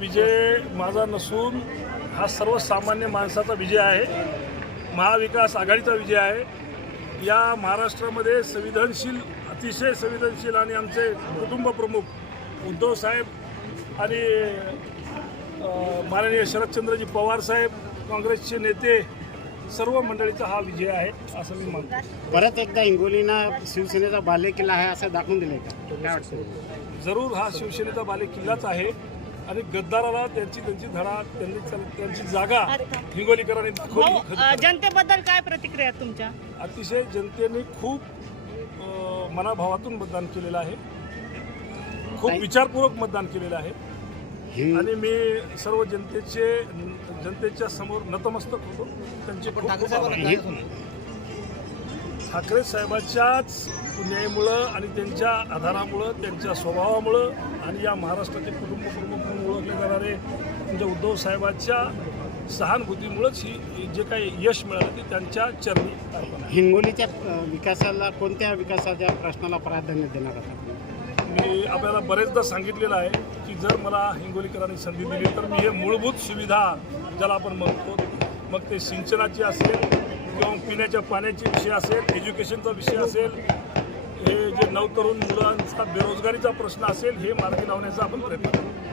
विजय माझा नसून हा सर्वसामान्य माणसाचा विजय आहे. महाविकास आघाडीचा विजय आहे. या महाराष्ट्रामध्ये संविधानशील अतिशय संवेदनशील आणि आमचे कुटुंब प्रमुख उद्धव साहेब आणि माननीय शरदचंद्रजी पवार साहेब काँग्रेसचे नेते सर्व मंडळीचा हा विजय आहे असं मी मानतो. परत एकदा हिंगोलीना शिवसेनेचा बालेकिल्ला आहे असं दाखवून दिलंय का? काय वाटतं जरूर हा शिवसेनेचा बाले किल्लाच आहे. आणि गद्दाराला त्यांची त्यांची धडा त्यांनी त्यांची जागा हिंगोलीकरांनी दाखवली जनतेबद्दल काय प्रतिक्रिया तुमच्या? अतिशय जनतेने खूप मनाभावातून मतदान केलेलं आहे. खूप विचारपूर्वक मतदान केलेलं आहे. हिं- आणि मी सर्व जनतेचे जनतेच्या समोर नतमस्तक होतो. त्यांचे ठाकरे साहेबाच्याच पुण्याईमुळं आणि त्यांच्या आधारामुळं त्यांच्या स्वभावामुळं आणि या महाराष्ट्राचे कुटुंब प्रमुख म्हणून ओळखले जाणारे म्हणजे उद्धव साहेबांच्या सहानुभूतीमुळंच ही जे काही यश मिळालं ते त्यांच्या चरणी. हिंगोलीच्या विकासाला कोणत्या विकासाच्या प्रश्नाला प्राधान्य देणार आहात मी आपल्याला बरेचदा सांगितलेलं आहे की जर मला हिंगोलीकरांनी संधी दिली तर मी हे मूलभूत सुविधा ज्याला आपण म्हणतो मग ते सिंचनाची असेल किंवा पिण्याच्या पाण्याचे विषय असेल एज्युकेशनचा विषय असेल हे जे नवतरुण मुलांचा बेरोजगारीचा प्रश्न असेल हे मार्गी लावण्याचा आपण प्रयत्न करू